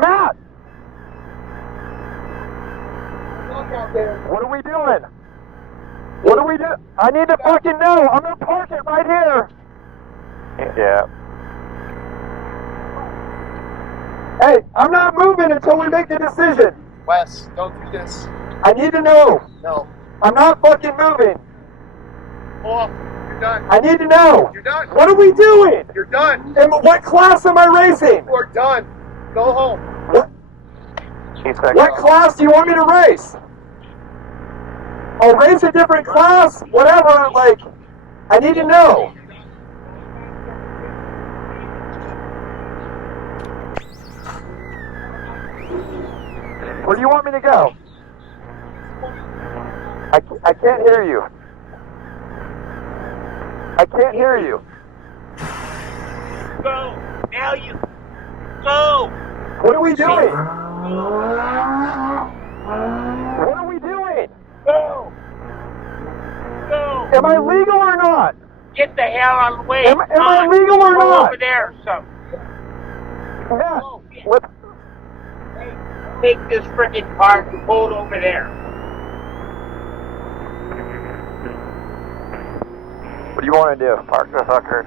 Matt! What are we doing? What do we do? I need to fucking know. I'm gonna park it right here. Yeah. Hey, I'm not moving until we make the decision. Wes, don't do this. I need to know. No. I'm not fucking moving. Oh, you're done. I need to know. You're done. What are we doing? You're done. And what class am I racing? You're done. Go home. What class do you want me to race? I'll race a different class, whatever, like, I need to know. Where do you want me to go? I can't hear you. I can't hear you. Go! Now you go! What are we doing? What are we doing? Go! Go! Am I legal or not? Get the hell out of the way! Am I legal or Go not? over there, so. Yeah. Oh, yeah. What? Hey, take this frickin' car and pull it over there. What do you want to do? Park the fucker.